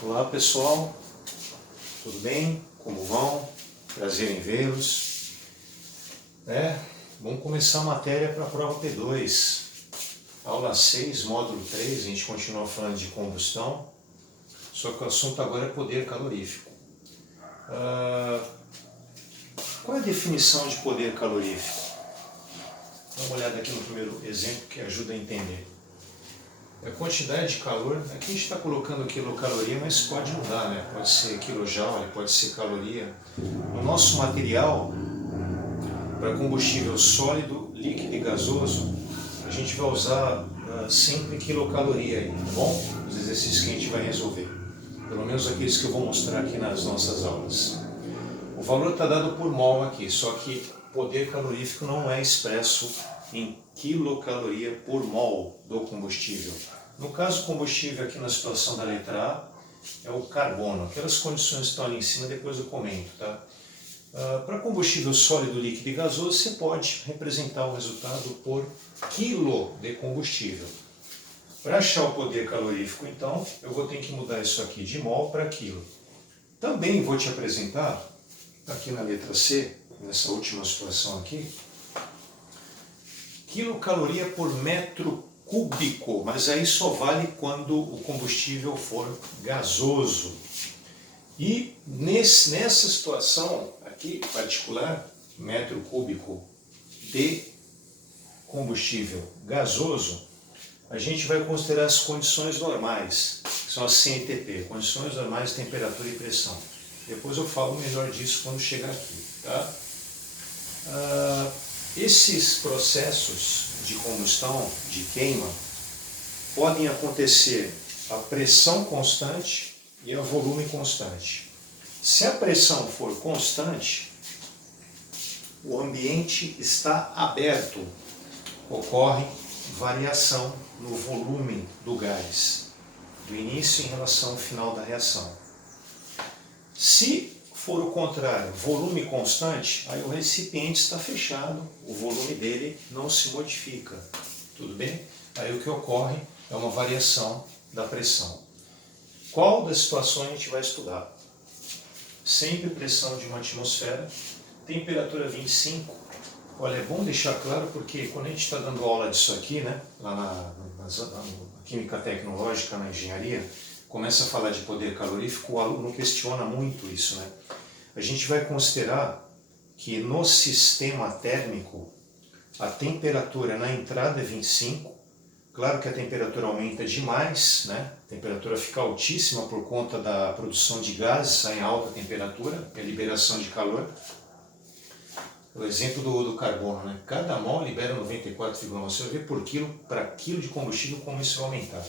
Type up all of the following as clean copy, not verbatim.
Olá pessoal, tudo bem? Como vão? Prazer em vê-los. Vamos começar a matéria para a prova P2. Aula 6, módulo 3, a gente continua falando de combustão, só que o assunto agora é poder calorífico. Qual é a definição de poder calorífico? Dá uma olhada aqui no primeiro exemplo que ajuda a entender. A quantidade de calor, aqui a gente está colocando quilocaloria, mas pode mudar, né? Pode ser quilojoule, pode ser caloria. No nosso material, para combustível sólido, líquido e gasoso, a gente vai usar sempre quilocaloria aí, tá bom? Os exercícios que a gente vai resolver. Pelo menos aqueles que eu vou mostrar aqui nas nossas aulas. O valor está dado por mol aqui, só que poder calorífico não é expresso em quilocaloria por mol do combustível. No caso, o combustível aqui na situação da letra A é o carbono. Aquelas condições que estão ali em cima, depois eu comento, tá? Para combustível sólido, líquido e gasoso, você pode representar o resultado por quilo de combustível. Para achar o poder calorífico, então, eu vou ter que mudar isso aqui de mol para quilo. Também vou te apresentar, aqui na letra C, nessa última situação aqui, quilocaloria por metro cúbico, mas aí só vale quando o combustível for gasoso. E nessa situação aqui particular, metro cúbico de combustível gasoso, a gente vai considerar as condições normais, que são as CNTP, condições normais de temperatura e pressão. Depois eu falo melhor disso quando chegar aqui, tá? Esses processos de combustão, de queima, podem acontecer a pressão constante e a volume constante. Se a pressão for constante, o ambiente está aberto, ocorre variação no volume do gás, do início em relação ao final da reação. Se for o contrário, volume constante, aí o recipiente está fechado, o volume dele não se modifica, tudo bem? Aí o que ocorre é uma variação da pressão. Qual das situações a gente vai estudar? Sempre pressão de uma atmosfera, temperatura 25. Olha, é bom deixar claro porque quando a gente está dando aula disso aqui, né, lá na Química Tecnológica, na Engenharia, começa a falar de poder calorífico, o aluno questiona muito isso, né? A gente vai considerar que no sistema térmico a temperatura na entrada é 25, claro que a temperatura aumenta demais, né? A temperatura fica altíssima por conta da produção de gases em alta temperatura, a liberação de calor. O exemplo do carbono, né? Cada mol libera 94,1, você vai ver por quilo, para quilo de combustível como isso vai aumentar.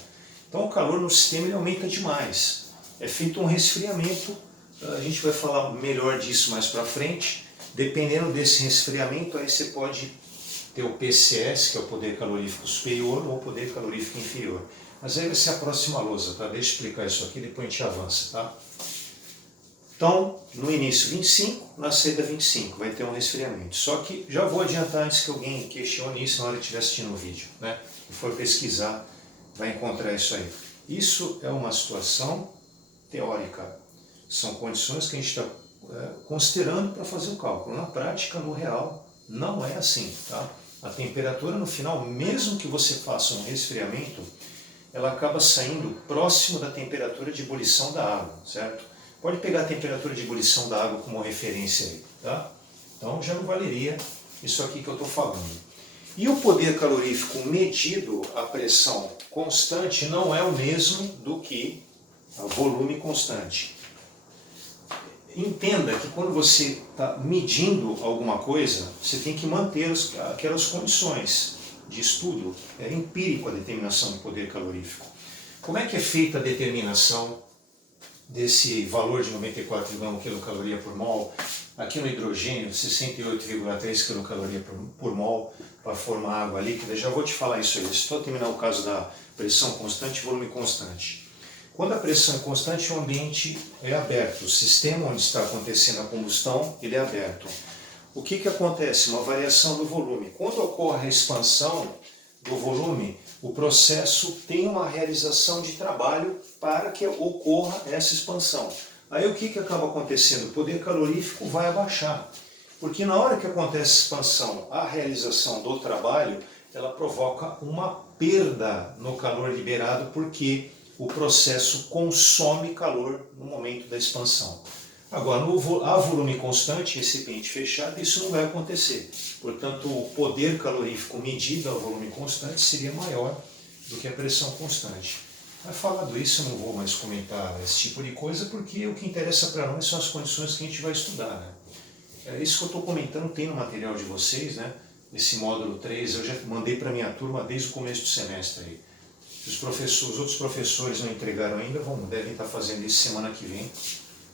Então o calor no sistema ele aumenta demais. É feito um resfriamento, a gente vai falar melhor disso mais para frente. Dependendo desse resfriamento, aí você pode ter o PCS, que é o poder calorífico superior, ou o poder calorífico inferior. Mas aí vai ser a próxima lousa, tá? Deixa eu explicar isso aqui, depois a gente avança, tá? Então, no início 25, na saída 25, vai ter um resfriamento. Só que já vou adiantar antes que alguém questione isso na hora que estiver assistindo o vídeo, né? E for pesquisar, vai encontrar isso aí. Isso é uma situação teórica. São condições que a gente está considerando para fazer o cálculo. Na prática, no real, não é assim, tá? A temperatura no final, mesmo que você faça um resfriamento, ela acaba saindo próximo da temperatura de ebulição da água, certo? Pode pegar a temperatura de ebulição da água como referência aí, tá? Então já não valeria isso aqui que eu estou falando. E o poder calorífico medido a pressão constante não é o mesmo do que o volume constante. Entenda que quando você está medindo alguma coisa, você tem que manter aquelas condições de estudo. É empírico a determinação do poder calorífico. Como é que é feita a determinação desse valor de 94,1 quilocaloria por mol? Aqui no hidrogênio, 68,3 quilocaloria por mol para formar água líquida. Já vou te falar isso aí. Só terminar o caso da pressão constante e volume constante. Quando a pressão é constante, o ambiente é aberto. O sistema onde está acontecendo a combustão, ele é aberto. O que acontece? Uma variação do volume. Quando ocorre a expansão do volume, o processo tem uma realização de trabalho para que ocorra essa expansão. Aí o que acaba acontecendo? O poder calorífico vai abaixar, porque na hora que acontece a expansão, a realização do trabalho, ela provoca uma perda no calor liberado, porque o processo consome calor no momento da expansão. Agora, a volume constante, recipiente fechado, isso não vai acontecer. Portanto, o poder calorífico medido a volume constante seria maior do que a pressão constante. Mas falado isso, eu não vou mais comentar esse tipo de coisa, porque o que interessa para nós são as condições que a gente vai estudar, né? É isso que eu estou comentando, tem no material de vocês, né? Esse módulo 3, eu já mandei para a minha turma desde o começo do semestre. Aí. Se os outros professores não entregaram ainda, devem estar fazendo isso semana que vem.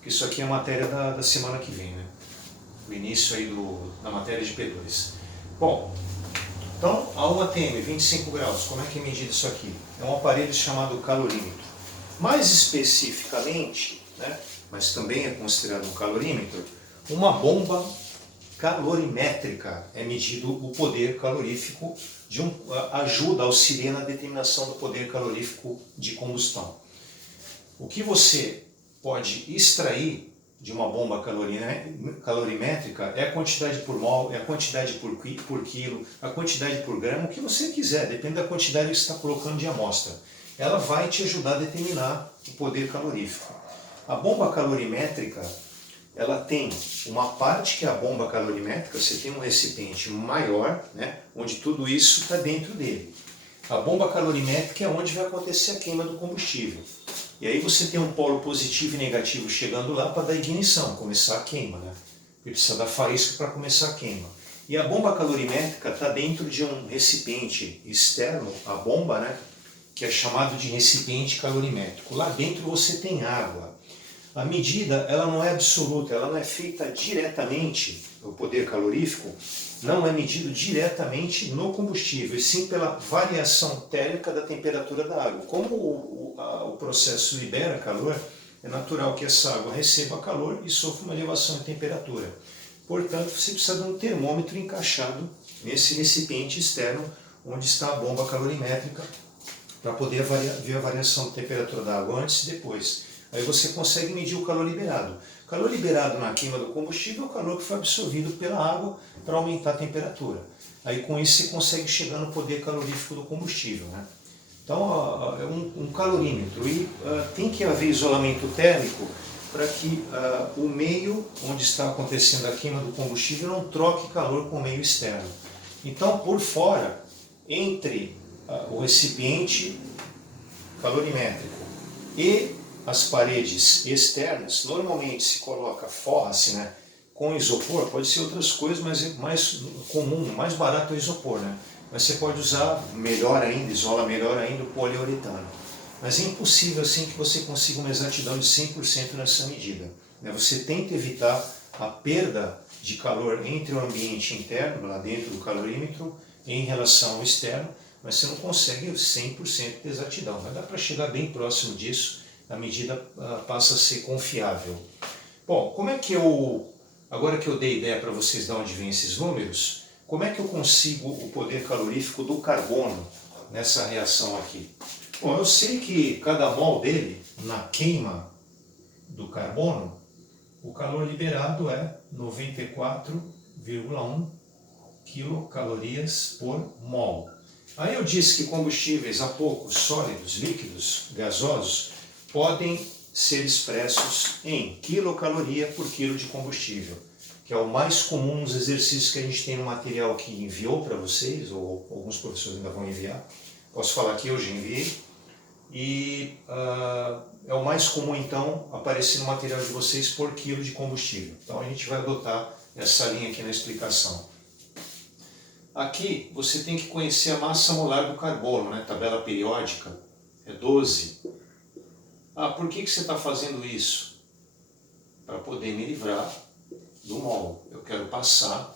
Isso aqui é a matéria da semana que vem, né? O início aí da matéria de P2. Bom, então a 1 atm, 25 graus, como é que é medido isso aqui? É um aparelho chamado calorímetro. Mais especificamente, né, mas também é considerado um calorímetro, uma bomba calorimétrica é medido o poder calorífico, ajuda, auxilia na determinação do poder calorífico de combustão. O que você pode extrair de uma bomba calorimétrica é a quantidade por mol, é a quantidade por quilo, a quantidade por grama, o que você quiser, depende da quantidade que você está colocando de amostra. Ela vai te ajudar a determinar o poder calorífico. A bomba calorimétrica, ela tem uma parte que é a bomba calorimétrica, você tem um recipiente maior, né, onde tudo isso está dentro dele. A bomba calorimétrica é onde vai acontecer a queima do combustível. E aí você tem um polo positivo e negativo chegando lá para dar ignição, começar a queima, né? Porque precisa dar faísca para começar a queima. E a bomba calorimétrica está dentro de um recipiente externo, a bomba, né? Que é chamado de recipiente calorimétrico. Lá dentro você tem água. A medida, ela não é absoluta, ela não é feita diretamente, o poder calorífico não é medido diretamente no combustível, e sim pela variação térmica da temperatura da água. Como o processo libera calor, é natural que essa água receba calor e sofra uma elevação de temperatura. Portanto, você precisa de um termômetro encaixado nesse recipiente externo, onde está a bomba calorimétrica, para poder ver a variação da temperatura da água antes e depois. Aí você consegue medir o calor liberado. O calor liberado na queima do combustível é o calor que foi absorvido pela água para aumentar a temperatura. Aí com isso você consegue chegar no poder calorífico do combustível, né? Então é um calorímetro e tem que haver isolamento térmico para que o meio onde está acontecendo a queima do combustível não troque calor com o meio externo. Então por fora, entre o recipiente calorimétrico e as paredes externas, normalmente se coloca, forra-se, né, com isopor, pode ser outras coisas, mas é mais comum, mais barato é o isopor, né? Mas você pode usar melhor ainda, isola melhor ainda o poliuretano. Mas é impossível assim que você consiga uma exatidão de 100% nessa medida. Você tenta evitar a perda de calor entre o ambiente interno, lá dentro do calorímetro, em relação ao externo, mas você não consegue 100% de exatidão. Mas dá para chegar bem próximo disso, a medida passa a ser confiável. Bom, como é que agora que eu dei ideia para vocês de onde vêm esses números, como é que eu consigo o poder calorífico do carbono nessa reação aqui? Bom, eu sei que cada mol dele, na queima do carbono, o calor liberado é 94,1 quilocalorias por mol. Aí eu disse que combustíveis a pouco, sólidos, líquidos, gasosos, podem ser expressos em quilocaloria por quilo de combustível, que é o mais comum nos exercícios que a gente tem no material que enviou para vocês, ou alguns professores ainda vão enviar. Posso falar que eu já enviei. E é o mais comum, então, aparecer no material de vocês por quilo de combustível. Então a gente vai adotar essa linha aqui na explicação. Aqui você tem que conhecer a massa molar do carbono, né? Tabela periódica, é 12. Por que você está fazendo isso? Para poder me livrar do mol. Eu quero passar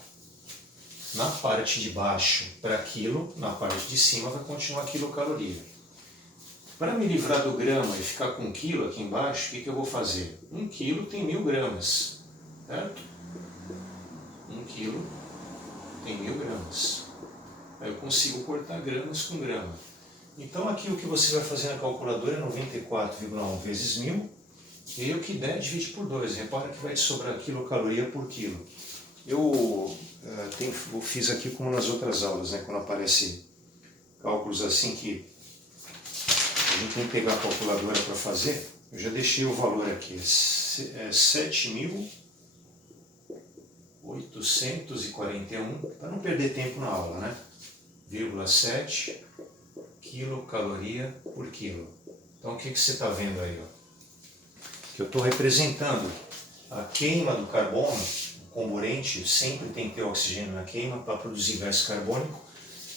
na parte de baixo para quilo, na parte de cima vai continuar quilocaloria. Para me livrar do grama e ficar com quilo aqui embaixo, o que eu vou fazer? 1 quilo tem 1000 gramas, certo? 1 quilo tem 1000 gramas. Aí eu consigo cortar gramas com grama. Então aqui o que você vai fazer na calculadora é 94,1 vezes 1000, e aí o que der divide por 2. Repara que vai te sobrar quilocaloria por quilo. Eu fiz aqui como nas outras aulas, né? Quando aparece cálculos assim que a gente tem que pegar a calculadora para fazer, eu já deixei o valor aqui, 7.841, para não perder tempo na aula, né? 0,7 quilocaloria por quilo. Então o que você está vendo aí? Ó? Que eu estou representando a queima do carbono. O comburente sempre tem que ter oxigênio na queima para produzir gás carbônico,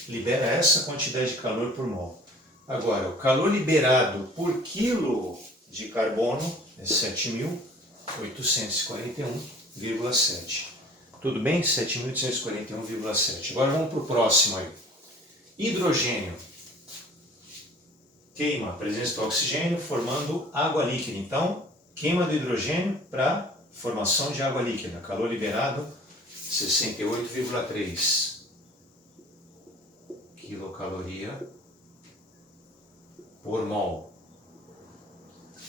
libera essa quantidade de calor por mol. Agora, o calor liberado por quilo de carbono é 7.841,7. Tudo bem? 7.841,7. Agora vamos para o próximo aí. Hidrogênio. Queima a presença do oxigênio formando água líquida. Então, queima do hidrogênio para formação de água líquida. Calor liberado, 68,3 quilocaloria por mol.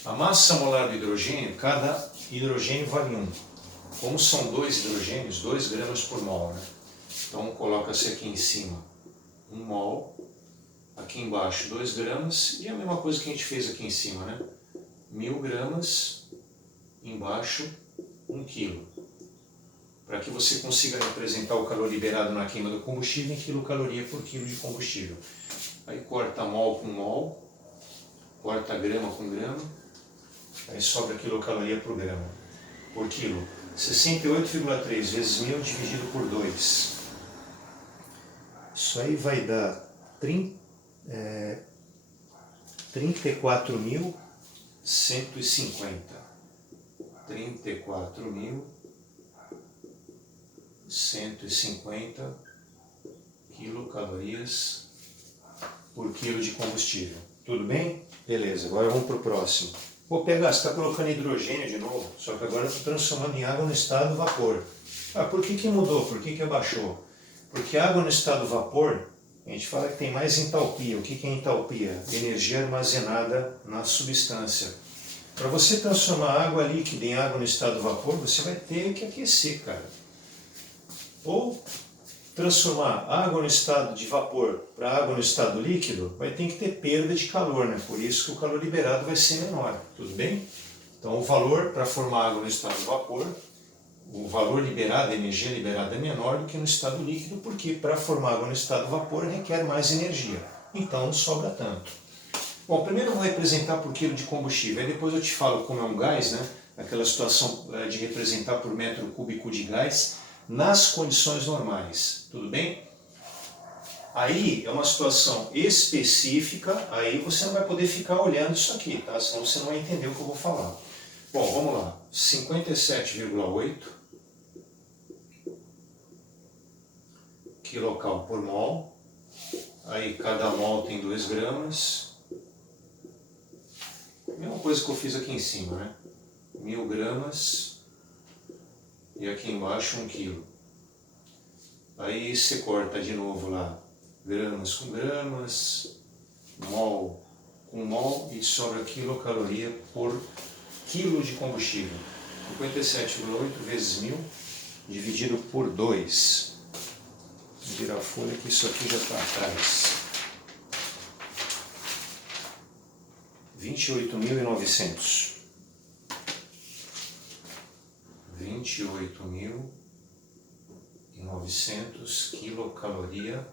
A massa molar do hidrogênio, cada hidrogênio vale 1. Como são 2 hidrogênios, 2 gramas por mol, né? Então coloca-se aqui em cima 1 mol, aqui embaixo 2 gramas, e a mesma coisa que a gente fez aqui em cima, né? 1000 gramas, embaixo 1 quilo. Para que você consiga representar o calor liberado na queima do combustível em quilocaloria por quilo de combustível. Aí corta mol com mol, corta grama com grama, aí sobra quilocaloria por grama, por quilo. 68,3 vezes 1000 dividido por 2. Isso aí vai dar 34.150. 34.150 quilocalorias por quilo de combustível. Tudo bem? Beleza, agora vamos para o próximo. Vou pegar, você está colocando hidrogênio de novo, só que agora estou transformando em água no estado vapor. Ah, por que mudou? Por que abaixou? Porque a água no estado vapor, a gente fala que tem mais entalpia. O que é entalpia? Energia armazenada na substância. Para você transformar água líquida em água no estado vapor, você vai ter que aquecer, cara. Ou transformar água no estado de vapor para água no estado líquido, vai ter que ter perda de calor, né? Por isso que o calor liberado vai ser menor, tudo bem? Então o valor para formar água no estado de vapor, o valor liberado, a energia liberada é menor do que no estado líquido, porque para formar água no estado de vapor requer mais energia, então não sobra tanto. Bom, primeiro eu vou representar por quilo de combustível, aí depois eu te falo como é um gás, né? Aquela situação de representar por metro cúbico de gás, nas condições normais, tudo bem? Aí é uma situação específica, aí você não vai poder ficar olhando isso aqui, tá? Senão você não vai entender o que eu vou falar. Bom, vamos lá. 57,8 quilocal por mol. Aí cada mol tem 2 gramas. Mesma coisa que eu fiz aqui em cima, né? 1000 gramas. E aqui embaixo 1 quilo. Aí você corta de novo lá, gramas com gramas, mol com mol, e sobra quilocaloria por quilo de combustível. 57,8 vezes 1000 dividido por 2. Vou virar a folha que isso aqui já está atrás. 28.900. 28.900 quilocaloria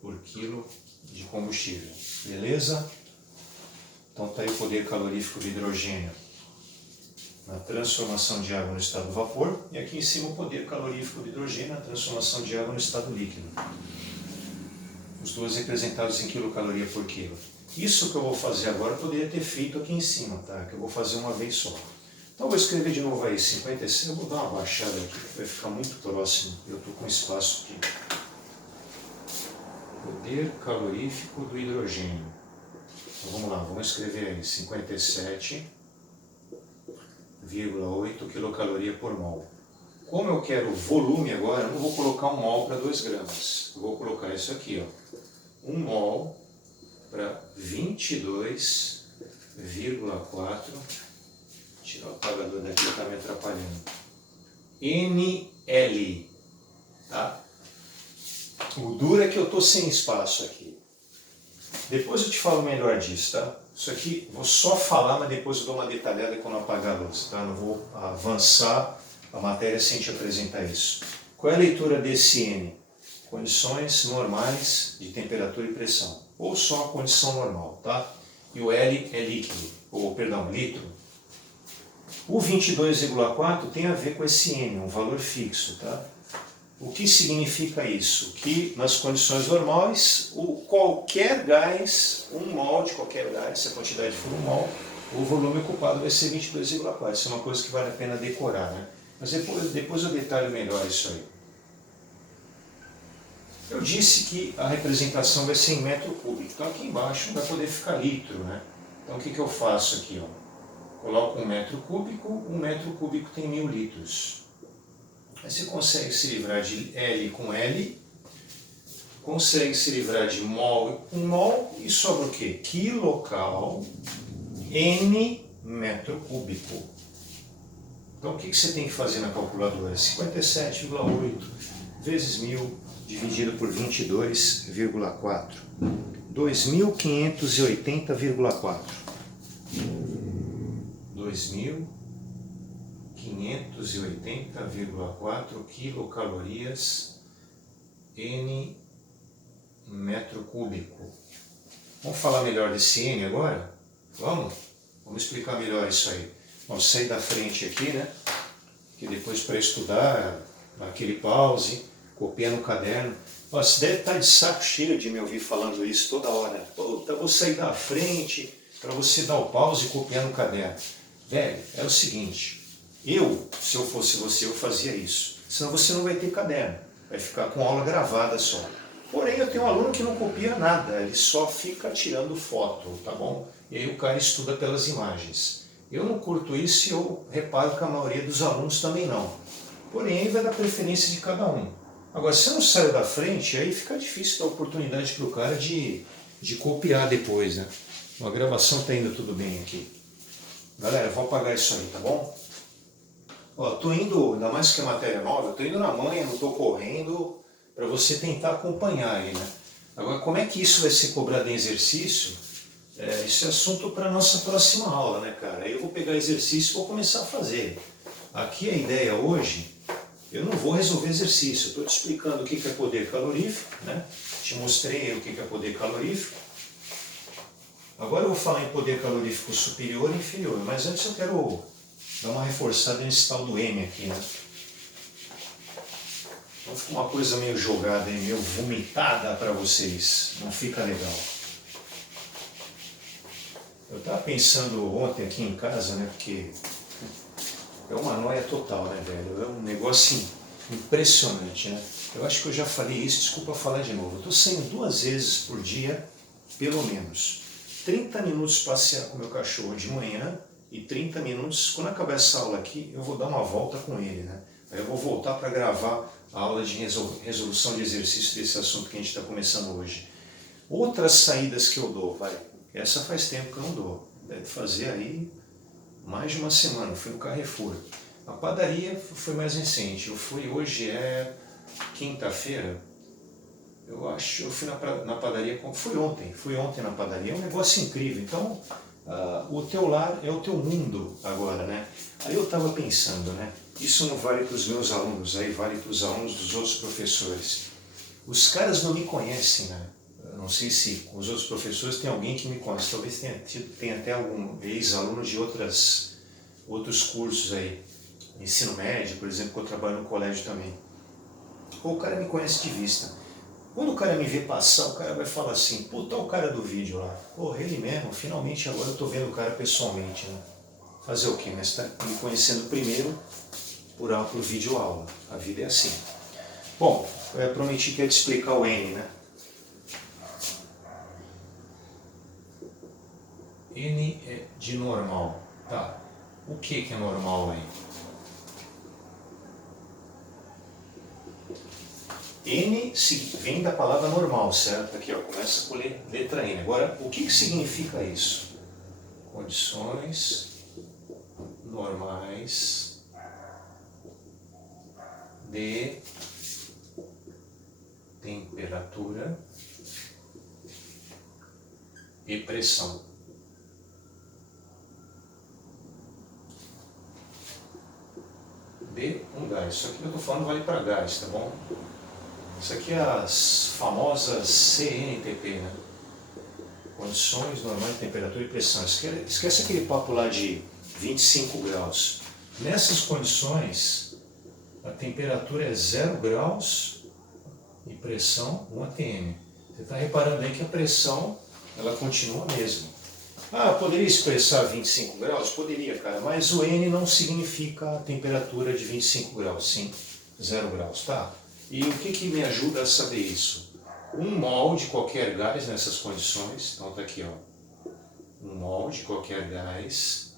por quilo de combustível. Beleza? Então está aí o poder calorífico do hidrogênio na transformação de água no estado vapor, e aqui em cima o poder calorífico do hidrogênio na transformação de água no estado líquido. Os dois representados em quilocaloria por quilo. Isso que eu vou fazer agora eu poderia ter feito aqui em cima, tá? Que eu vou fazer uma vez só. Então eu vou escrever de novo aí 56, eu vou dar uma baixada aqui, vai ficar muito próximo, eu estou com espaço aqui. Poder calorífico do hidrogênio. Então vamos lá, vamos escrever aí 57,8 quilocaloria por mol. Como eu quero volume agora, eu não vou colocar 1 mol para 2 gramas. Eu vou colocar isso aqui, ó. 1 mol para 22,4. Tirar o apagador daqui que está me atrapalhando. NL. Tá? O duro é que eu estou sem espaço aqui. Depois eu te falo melhor disso, tá? Isso aqui, vou só falar, mas depois eu dou uma detalhada quando eu apagar a luz, tá? Não vou avançar a matéria sem te apresentar isso. Qual é a leitura desse N? Condições normais de temperatura e pressão. Ou só a condição normal, tá? E o L é líquido, ou perdão, litro. O 22,4 tem a ver com esse N, um valor fixo, tá? O que significa isso? Que nas condições normais, qualquer gás, 1 mol de qualquer gás, se a quantidade for 1 mol, o volume ocupado vai ser 22,4. Isso é uma coisa que vale a pena decorar, né? Mas depois eu detalho melhor isso aí. Eu disse que a representação vai ser em metro cúbico, então aqui embaixo vai poder ficar litro, né? Então o que eu faço aqui, ó? Coloco 1 metro cúbico, 1 metro cúbico tem 1000 litros. Aí você consegue se livrar de L com L, consegue se livrar de mol com mol, e sobra o quê? Quilocal N metro cúbico. Então o que você tem que fazer na calculadora? 57,8 vezes 1000 dividido por 22,4. 2.580,4. 2.580,4 quilocalorias N metro cúbico. Vamos falar melhor desse N agora? Vamos? Vamos explicar melhor isso aí. Vamos sair da frente aqui, né? Que depois para estudar, naquele pause, copia no caderno. Você deve estar de saco cheio de me ouvir falando isso toda hora. Puta, vou sair da frente para você dar o pause e copiar no caderno. Velho, é o seguinte, se eu fosse você, eu fazia isso. Senão você não vai ter caderno, vai ficar com aula gravada só. Porém, eu tenho um aluno que não copia nada, ele só fica tirando foto, tá bom? E aí o cara estuda pelas imagens. Eu não curto isso e eu reparo que a maioria dos alunos também não. Porém, aí vai dar preferência de cada um. Agora, se eu não saio da frente, aí fica difícil dar oportunidade para o cara de copiar depois, né? A gravação está indo tudo bem aqui. Galera, eu vou apagar isso aí, tá bom? Ó, tô indo, ainda mais que a matéria é nova, eu tô indo na manha, não tô correndo, para você tentar acompanhar aí, né? Agora, como é que isso vai ser cobrado em exercício? Isso é assunto para a nossa próxima aula, né, cara? Aí eu vou pegar exercício e vou começar a fazer. Aqui a ideia hoje, eu não vou resolver exercício, eu estou te explicando o que é poder calorífico, né? Te mostrei o que é poder calorífico. Agora eu vou falar em poder calorífico superior e inferior, mas antes eu quero dar uma reforçada nesse tal do M aqui, né? Então fica uma coisa meio jogada, meio vomitada para vocês, não fica legal. Eu estava pensando ontem aqui em casa, né, porque é uma noia total, né, velho? É um negócio impressionante, né? Eu acho que eu já falei isso, desculpa falar de novo. Eu estou saindo 2 vezes por dia, pelo menos. 30 minutos passear com o meu cachorro de manhã e 30 minutos, quando acabar essa aula aqui, eu vou dar uma volta com ele, né? Aí eu vou voltar para gravar a aula de resolução de exercício desse assunto que a gente está começando hoje. Outras saídas que eu dou, essa faz tempo que eu não dou, deve fazer aí mais de uma semana, fui no Carrefour. A padaria foi mais recente, hoje é quinta-feira, eu acho, eu fui na padaria, fui ontem na padaria, é um negócio incrível. Então, o teu lar é o teu mundo agora, né? Aí eu estava pensando, né? Isso não vale para os meus alunos, aí vale para os alunos dos outros professores. Os caras não me conhecem, né? Eu não sei se com os outros professores tem alguém que me conhece, talvez tenha até algum ex-aluno de outros cursos aí, ensino médio, por exemplo, que eu trabalho no colégio também. Ou o cara me conhece de vista. Quando o cara me vê passar, o cara vai falar assim, puta, o cara do vídeo lá. Pô, ele mesmo, finalmente agora eu tô vendo o cara pessoalmente, né? Fazer o quê? Mas está me conhecendo primeiro por vídeo aula. A vida é assim. Bom, eu prometi que ia te explicar o N, né? N é de normal. Tá. O que é normal aí? N vem da palavra normal, certo? Aqui, ó, começa com letra N. Agora, o que significa isso? Condições normais de temperatura e pressão. De um gás. Isso aqui que eu estou falando vale para gás, tá bom? Isso aqui é as famosas CNTP, né? Condições normais de temperatura e pressão. Esquece aquele papo lá de 25 graus. Nessas condições, a temperatura é 0 graus e pressão 1 atm. Você está reparando aí que a pressão ela continua a mesma. Ah, poderia expressar 25 graus? Poderia, cara, mas o N não significa a temperatura de 25 graus, sim, 0 graus, tá? E o que me ajuda a saber isso? 1 mol de qualquer gás nessas condições, então está aqui, ó, 1 mol de qualquer gás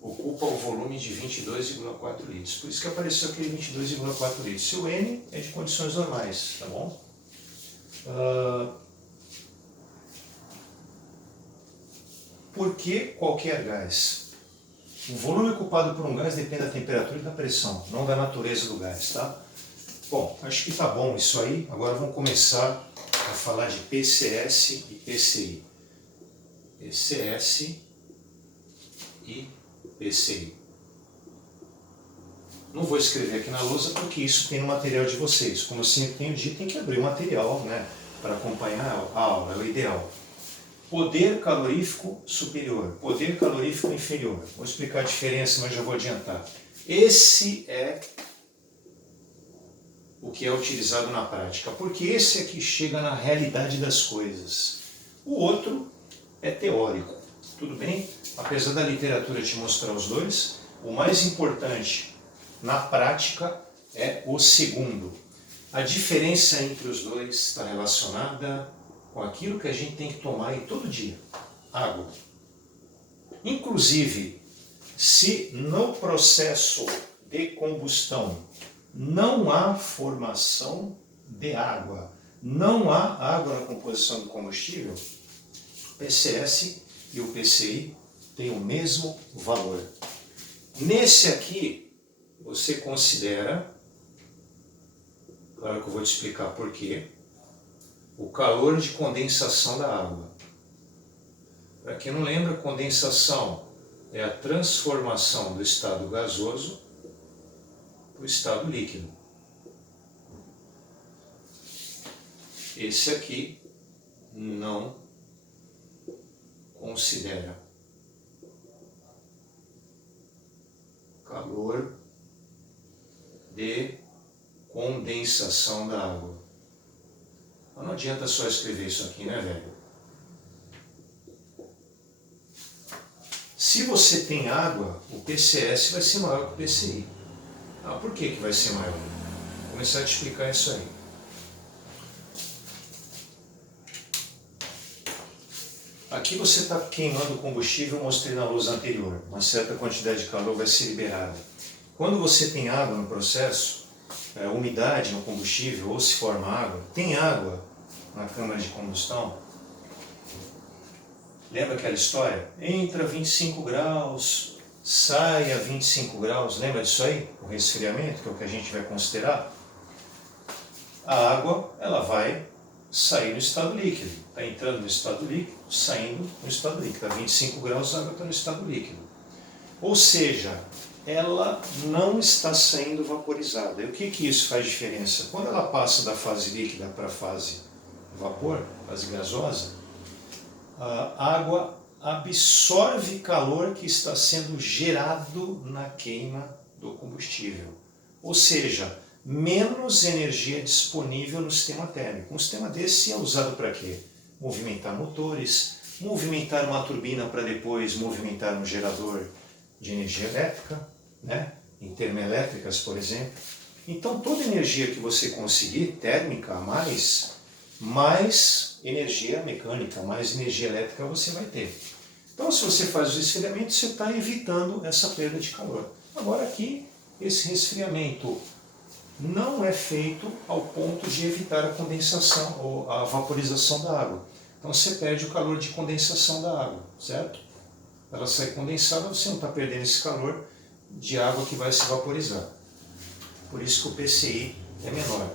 ocupa o volume de 22,4 litros. Por isso que apareceu aquele 22,4 litros. Se o N é de condições normais, tá bom? Por que qualquer gás? O volume ocupado por um gás depende da temperatura e da pressão, não da natureza do gás, tá? Bom, acho que tá bom isso aí. Agora vamos começar a falar de PCS e PCI. PCS e PCI. Não vou escrever aqui na lousa porque isso tem no material de vocês. Como eu sempre tenho dito, tem que abrir o material, né, para acompanhar a aula, é o ideal. Poder calorífico superior, poder calorífico inferior. Vou explicar a diferença, mas já vou adiantar. Esse é o que é utilizado na prática, porque esse aqui chega na realidade das coisas. O outro é teórico, tudo bem? Apesar da literatura te mostrar os dois, o mais importante na prática é o segundo. A diferença entre os dois está relacionada com aquilo que a gente tem que tomar em todo dia, água. Inclusive, se no processo de combustão não há formação de água, não há água na composição do combustível, o PCS e o PCI têm o mesmo valor. Nesse aqui, você considera, claro que eu vou te explicar por quê, o calor de condensação da água. Para quem não lembra, condensação é a transformação do estado gasoso para o estado líquido. Esse aqui não considera calor de condensação da água. Mas não adianta só escrever isso aqui, né, velho? Se você tem água, o PCS vai ser maior que o PCI. Ah, por que vai ser maior? Vou começar a te explicar isso aí. Aqui você está queimando o combustível, eu mostrei na luz anterior. Uma certa quantidade de calor vai ser liberada. Quando você tem água no processo, umidade no combustível, ou se forma água, tem água na câmara de combustão. Lembra aquela história? Entra a 25 graus, sai a 25 graus. Lembra disso aí? O resfriamento, que é o que a gente vai considerar. A água, ela vai sair no estado líquido. Está entrando no estado líquido, saindo no estado líquido. A 25 graus a água está no estado líquido. Ou seja, ela não está saindo vaporizada. E o que isso faz diferença? Quando ela passa da fase líquida para a fase vapor, fase gasosa, a água absorve calor que está sendo gerado na queima do combustível. Ou seja, menos energia disponível no sistema térmico. Um sistema desse é usado para quê? Movimentar motores, movimentar uma turbina para depois movimentar um gerador de energia elétrica, né? Em termoelétricas, por exemplo. Então, toda energia que você conseguir, térmica a mais energia mecânica, mais energia elétrica você vai ter. Então, se você faz o resfriamento, você está evitando essa perda de calor. Agora aqui, esse resfriamento não é feito ao ponto de evitar a condensação ou a vaporização da água. Então você perde o calor de condensação da água, certo? Ela sai condensada, você não está perdendo esse calor de água que vai se vaporizar. Por isso que o PCI é menor.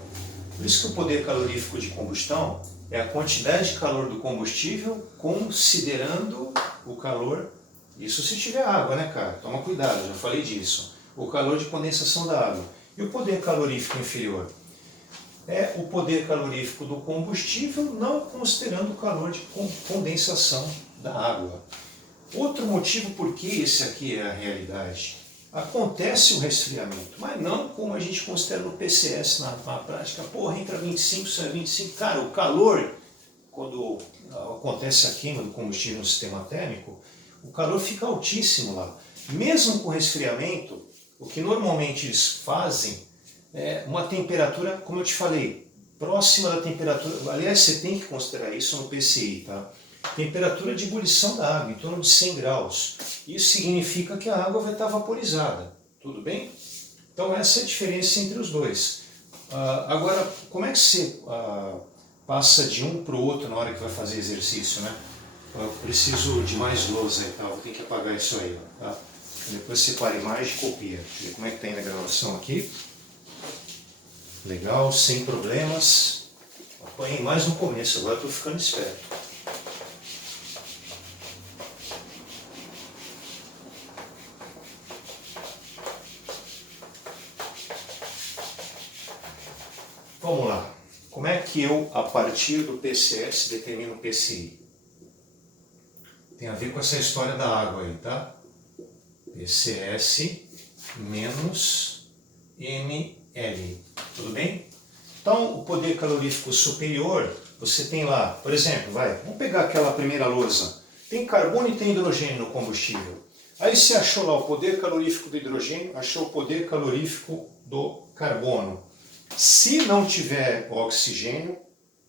Por isso que o poder calorífico de combustão é a quantidade de calor do combustível considerando o calor, isso se tiver água, né, cara? Toma cuidado, já falei disso. O calor de condensação da água. E o poder calorífico inferior? É o poder calorífico do combustível, não considerando o calor de condensação da água. Outro motivo por que esse aqui é a realidade. Acontece o resfriamento, mas não como a gente considera no PCS na prática. Porra, entra 25, sai 25. Cara, o calor, quando acontece a queima do combustível no sistema térmico, o calor fica altíssimo lá. Mesmo com resfriamento, o que normalmente eles fazem é uma temperatura, como eu te falei, próxima da temperatura. Aliás, você tem que considerar isso no PCI, tá? Temperatura de ebulição da água, em torno de 100 graus. Isso significa que a água vai estar vaporizada. Tudo bem? Então essa é a diferença entre os dois. Agora, como é que você passa de um para o outro na hora que vai fazer exercício, né? Eu preciso de mais lousa e tal, vou ter que apagar isso aí, tá? Depois separe mais e copia. Deixa eu ver como é que está indo a gravação aqui. Legal, sem problemas. Apanhei mais no começo, agora estou ficando esperto. Vamos lá. Como é que eu, a partir do PCS, determino o PCI? Tem a ver com essa história da água aí, tá? PCS menos ml. Tudo bem? Então, o poder calorífico superior, você tem lá, por exemplo, vamos pegar aquela primeira lousa. Tem carbono e tem hidrogênio no combustível. Aí você achou lá o poder calorífico do hidrogênio, achou o poder calorífico do carbono. Se não tiver oxigênio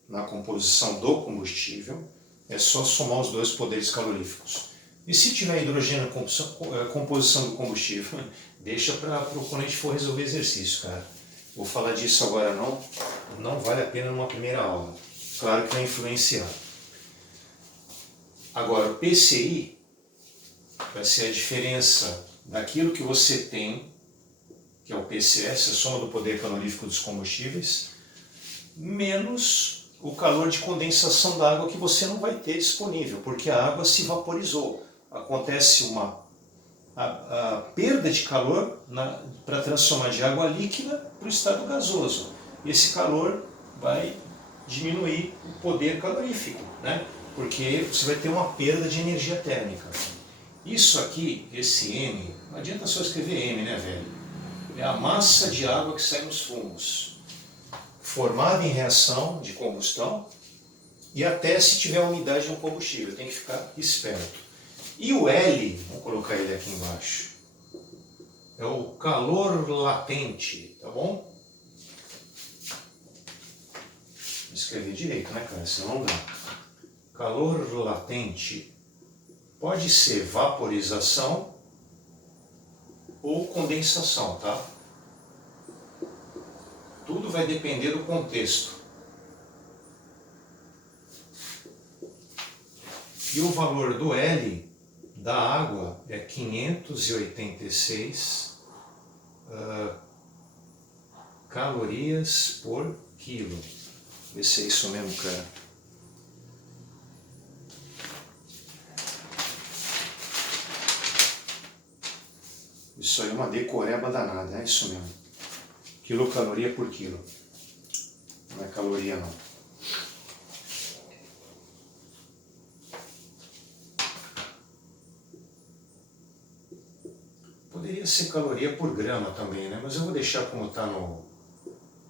na composição do combustível, é só somar os dois poderes caloríficos. E se tiver hidrogênio na composição do combustível, deixa para quando a gente for resolver exercício, cara. Vou falar disso agora não vale a pena numa primeira aula. Claro que vai influenciar. Agora, o PCI vai ser a diferença daquilo que você tem, que é o PCS, a soma do poder calorífico dos combustíveis, menos o calor de condensação da água que você não vai ter disponível, porque a água se vaporizou. Acontece a perda de calor para transformar de água líquida para o estado gasoso. E esse calor vai diminuir o poder calorífico, né? Porque você vai ter uma perda de energia térmica. Isso aqui, esse M, não adianta só escrever M, né, velho? É a massa de água que sai nos fumos, formada em reação de combustão e até se tiver umidade no combustível, tem que ficar esperto. E o L, vamos colocar ele aqui embaixo, é o calor latente, tá bom? Vou escrever direito, né, cara? Senão não dá. Calor latente pode ser vaporização ou condensação, tá? Tudo vai depender do contexto. E o valor do L da água é 586 calorias por quilo. Vê se é isso mesmo, cara. Isso aí é uma decoreba danada, é isso mesmo. Quilocaloria por quilo. Não é caloria, não. Poderia ser caloria por grama também, né? Mas eu vou deixar como está no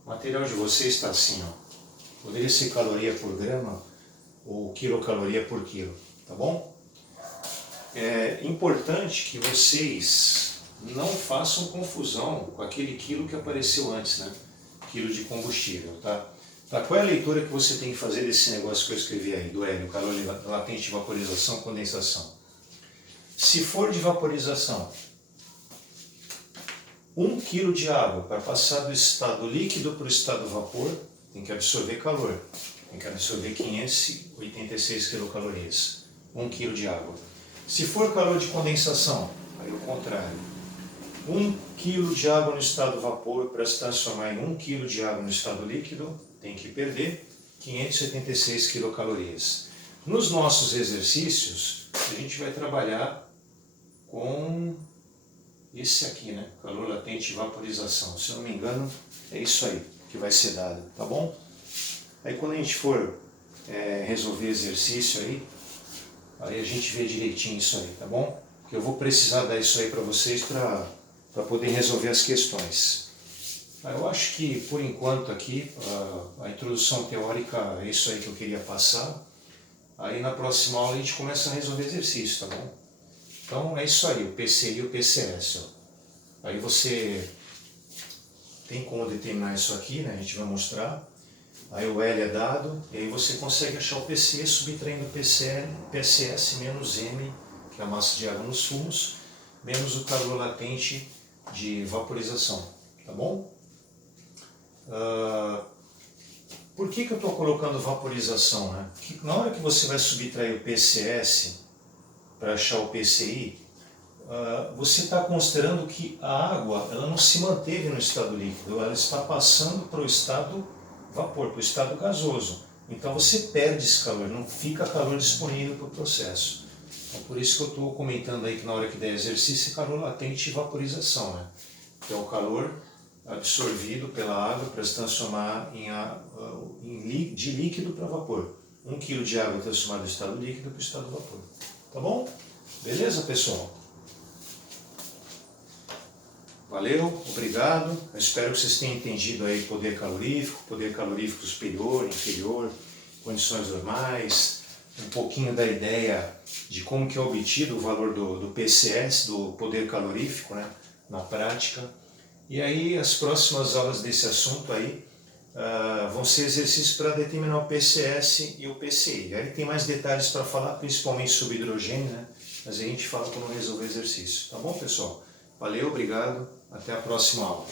material de vocês, está assim, ó. Poderia ser caloria por grama ou quilocaloria por quilo, tá bom? É importante que vocês não façam confusão com aquele quilo que apareceu antes, né? Quilo de combustível, tá? Qual é a leitura que você tem que fazer desse negócio que eu escrevi aí, do hélio, calor latente de vaporização, condensação? Se for de vaporização, 1 kg de água, para passar do estado líquido para o estado vapor, tem que absorver calor. Tem que absorver 586 quilocalorias. 1 kg de água. Se for calor de condensação, aí o contrário. 1 kg de água no estado vapor, para se transformar em 1 kg de água no estado líquido, tem que perder 576 quilocalorias. Nos nossos exercícios, a gente vai trabalhar com esse aqui, né? Calor latente e vaporização. Se eu não me engano, é isso aí que vai ser dado, tá bom? Aí quando a gente for resolver exercício aí a gente vê direitinho isso aí, tá bom? Porque eu vou precisar dar isso aí para vocês para poder resolver as questões. Eu acho que por enquanto aqui a introdução teórica é isso aí que eu queria passar. Aí na próxima aula a gente começa a resolver exercício, tá bom? Então é isso aí, o PCI e o PCS. Ó. Aí você tem como determinar isso aqui, né? A gente vai mostrar. Aí o L é dado, e aí você consegue achar o PCE subtraindo o PCS menos M, que é a massa de água nos fumos, menos o calor latente de vaporização, tá bom? Por que eu estou colocando vaporização, né? Porque na hora que você vai subtrair o PCS para achar o PCI, você está considerando que a água ela não se manteve no estado líquido, ela está passando para o estado vapor, para o estado gasoso. Então você perde esse calor, não fica calor disponível para o processo. Então por isso que eu estou comentando aí que na hora que der exercício é calor latente e vaporização, né? Que é o calor absorvido pela água para se transformar de líquido para vapor. 1 kg de água transformada do estado líquido para o estado vapor. Tá bom? Beleza, pessoal? Valeu, obrigado. Eu espero que vocês tenham entendido aí poder calorífico superior, inferior, condições normais, um pouquinho da ideia de como que é obtido o valor do PCS, do poder calorífico, né, na prática. E aí as próximas aulas desse assunto aí vão ser exercícios para determinar o PCS e o PCI. Aí tem mais detalhes para falar, principalmente sobre hidrogênio, né? Mas a gente fala quando resolver exercício. Tá bom, pessoal? Valeu, obrigado. Até a próxima aula.